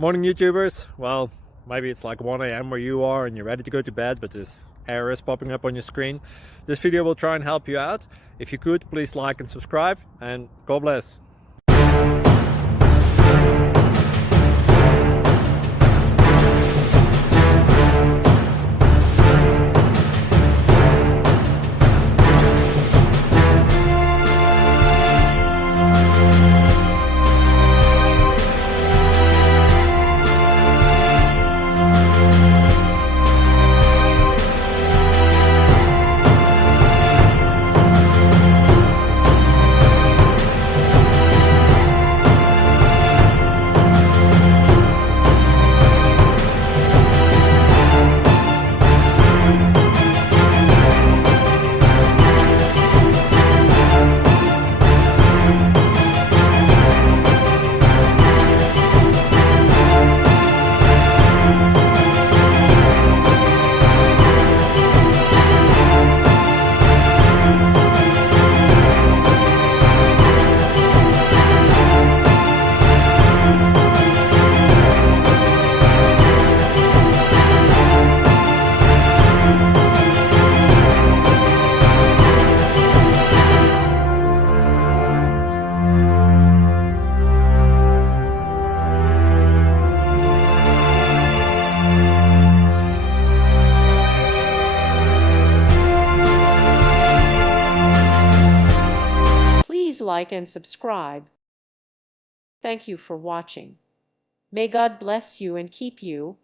Morning YouTubers. Well, maybe it's like 1 a.m. where you are and you're ready to go to bed, but this error is popping up on your screen. This video will try and help you out. If you could, please like and subscribe, and God bless. Please like and subscribe. Thank you for watching. May God bless you and keep you.